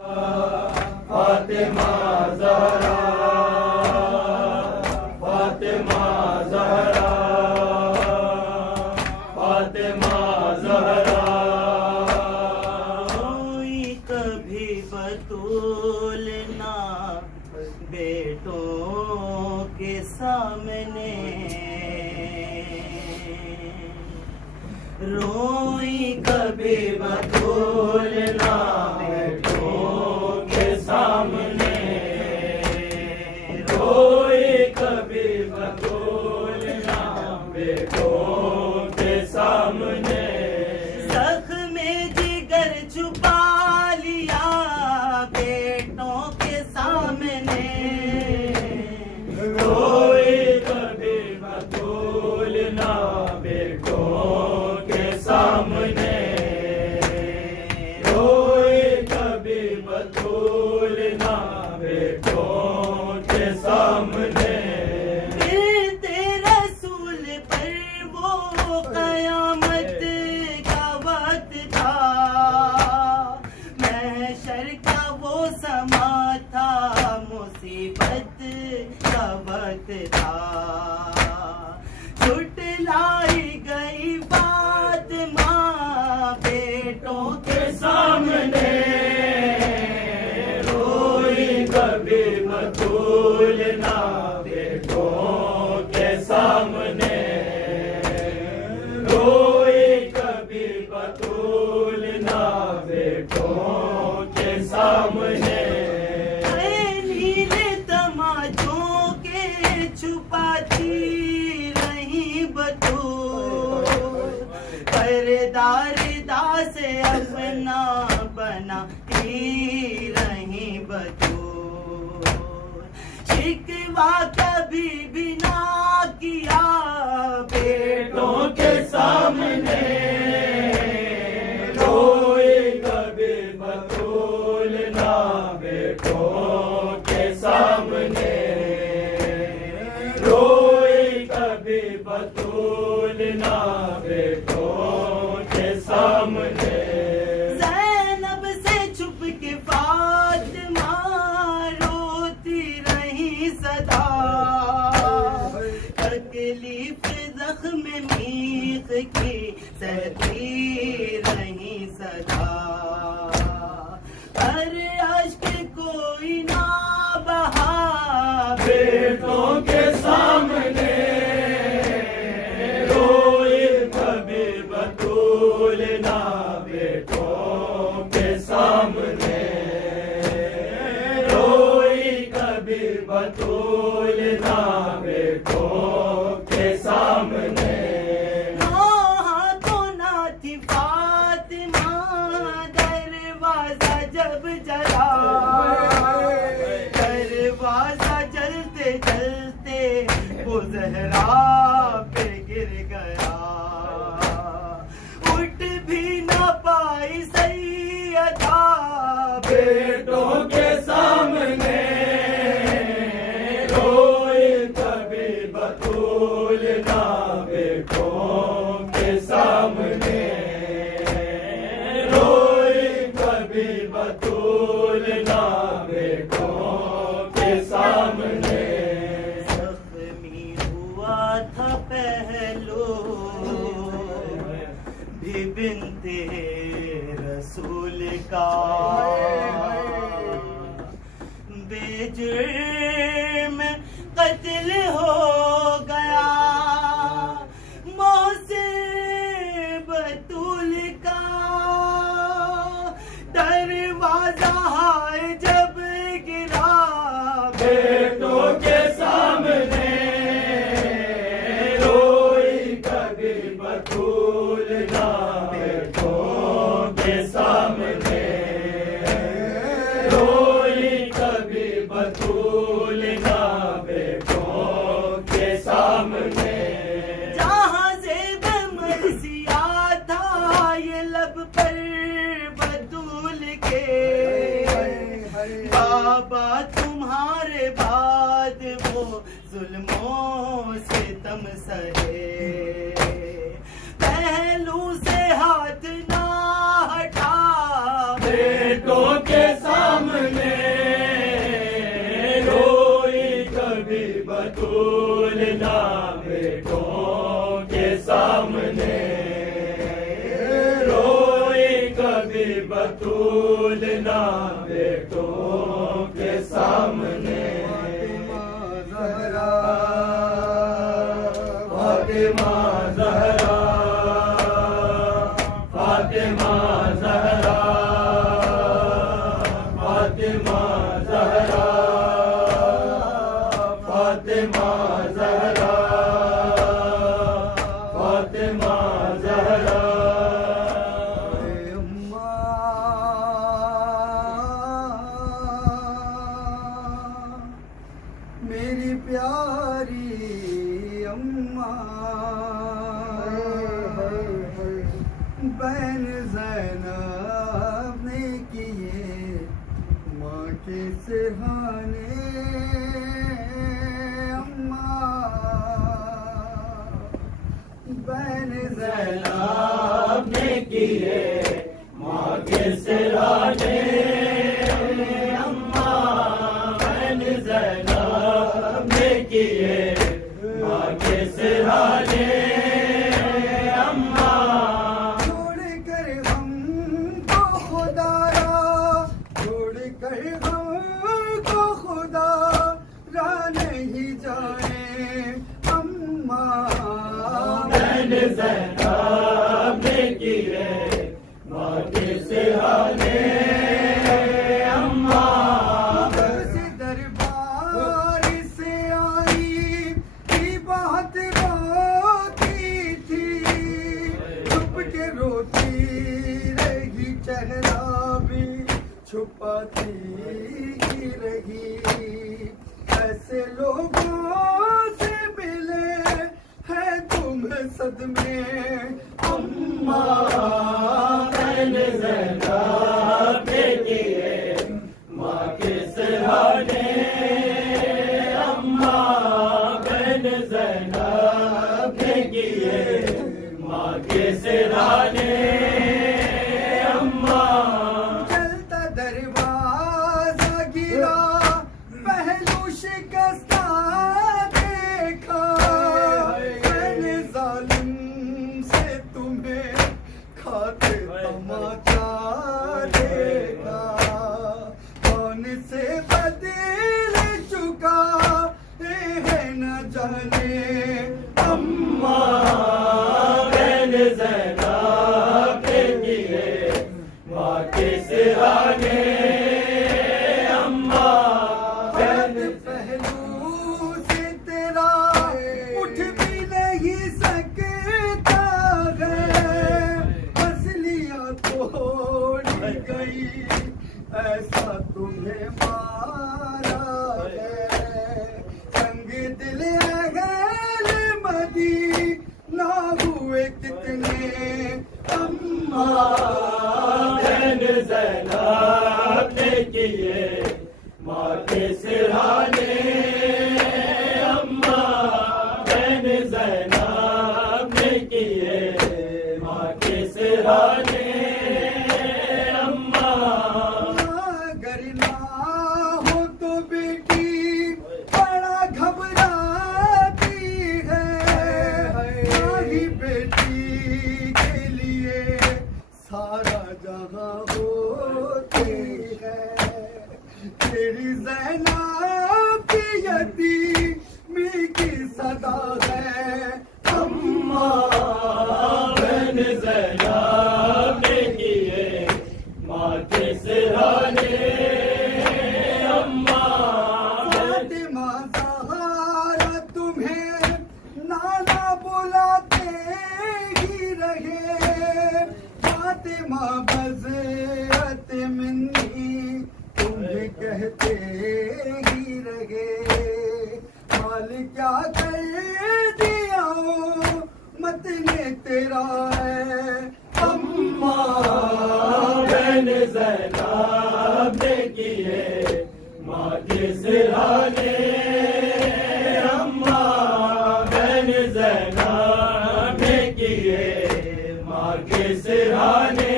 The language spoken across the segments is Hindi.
फातिमा ज़हरा, फातिमा ज़हरा, फातिमा ज़हरा। कोई कभी बतूल ना बेटों के सामने, रोई कभी बतूल ना बेटों के सामने, रोई कभी बतूल ना बेटों के सामने। ज़ख्म जिगर छुपा लिया बेटों के सामने, रोई कभी बतूल ना बेटों के सामने, रोई कभी बतूल ना बेटों के सामने। फिरते रसूल पर वो कयामत का वक्त था, महशर का वो समा था, मुसीबत का वक्त था। छुटलाई गई फातिमा बेटों के सामने, रोई कभी बतूल ना बेटों के सामने, रोई कभी बतूल ना बेटों के सामने। नीले तमाचों के छुपाती रही बतूल, परदार से अपना बनाती रही बतूल। शिकवा कभी भी ना किया बेटों के सामने, रोई कभी बतूल ना बेटों के सामने, रोई कभी बतूल ना बेटों के सामने। ज़ैनब से छुप के फातिमा रोती रही सदा, तकलीफ ज़ख्म मीत की सहती रही सदा। हर अश्क कोई ना बहा बेटों के सामने, रोई कभी बतूल ना बेटों के सामने, रोई कभी बतूल ना बेटों के सामने। तो ना थी फातिमा दरवाजा जब जला, दरवाजा जलते जलते वो ज़हरा पे गिर गया। उठ भी ना पाई सैयदा बेटों के सामने, रोई कभी बतूल ना बेटों के सामने, रोई कभी बतूल ना बेटों के सामने। ज़ख्मी हुआ था पहलू भी बिनते रसूल का, बेजुर्म कत्ल हो गया मोहसिन बतूल का। दरवाजा हाय जब गिरा बेटों के सामने, रोई कभी बतूल ना बेटों के सामने, रोई कभी बतूल ना बेटों के सामने। जहाँ से बमरसिया था ये लब पर बतूल के, बाबा तुम्हारे बाद वो जुल्मों से तम सहे, पहलू से हाथ ना हटा बेटों के सामने। कभी बतूल ना बेटों के सामने फातिमा ज़हरा फातिमा ज़हरा फातिमा ज़हरा फातिमा ज़हरा फातिमा ज़हरा मेरी प्यारी अम्मा बहन ज़ैनब ने किए माँ के सिरहाने अम्मा बहन ज़ैनब ने किए माँ के सिरहाने अम्मा बहन ज़ैनब ने किए माँ के सिरहाने अम्मा छोड़ कर हमको खुदारा छोड़ कर हमको खुदा रा नहीं जाए अम्मा बहन ज़ैनब ने किए माँ के सिरहाने अम्मा से दरबार से आई थी बहुत रोती थी छुप के रोती रही चेहरा भी छुपाती रही ऐसे लोगों से मिले हैं तुम सदमे अम्मा बहन ज़ैनब ने किए माँ के सिरहाने अम्मा बहन ज़ैनब ने किए माँ के सिरहाने अम्मा चलता दरवाजा गिरा पहलू शिकस्ता देखा मैंने जालिम से तुम्हें खाते तमाचा देखा कौन से बदल चुका है न जाने अम्मा बहन ज़ैनब ने किए माँ के सिरहाने अम्मा बहन पहलू से तेरा उठ भी नहीं सकता है असलियाँ तोड़ी गई ऐसा तुम्हें मारा है संग दिल अगल मदीना हुए कितने अम्मा बहन ज़ैनब ने किए माँ के सिरहाने अम्मा बहन ज़ैनब ने किए माँ के सिरहाने अम्मा अगर ना हो तो बेटी बड़ा घबराती है माही बेटी के लिए सारा जहां होती है तेरी ज़ैनब की यतीमी की सदा है अम्मा बहन ज़ैनब ने किए माँ के सिरहाने अम्मा फातिमा ज़हरा तुम्हें नाना बुलाते ही रहे फातिमा बज़अत मिन्नी तुम्हें कहते ही रहे हाल क्या कर दिया मत ने तेरा है अम्मा बहन ज़ैनब ने किए माँ के सिरहाने अम्मा बहन ज़ैनब ने किए माँ के सिरहाने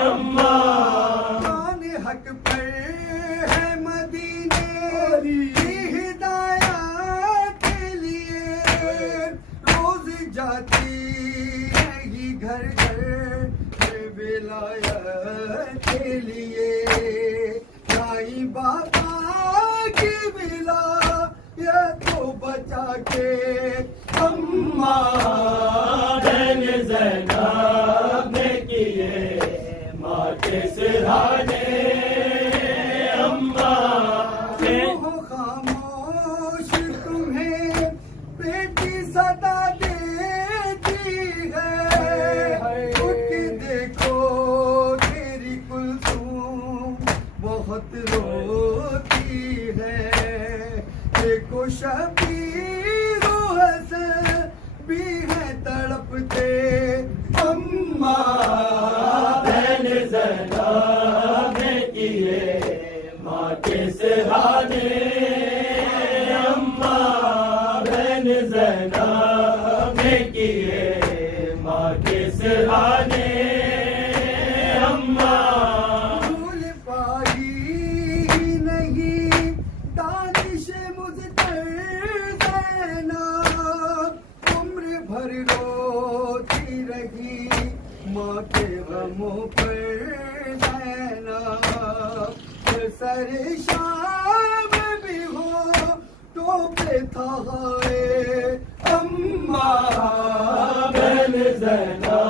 अम्मा मान हक पर है मदीने की हिदायत के लिए रोज जाती रहेगी घर घर विलायत के लिए, नाई बाबा की विलायत को बचा के अम्मा बहन ज़ैनब ने किए माँ के सिरहाने, अम्मा ने हो खामोश तुम्हें बेटी सदा देती है, उठ के देखो तेरी कुलसूम बहुत रोती है, देखो शबीर हसन भी है तड़पते अम्मा बहन ज़ैनब ने किए माँ के सिरहाने, अम्मा बहन ज़ैनब ने किए माँ के सिरहाने, अम्मा भूल पाई नहीं दानिश मुझतर ज़ैनब, उम्र भर रोती रही माँ के गमों पर ज़ैनब, सर शाम भी हो तो पे था अम्मा बहन ज़ैनब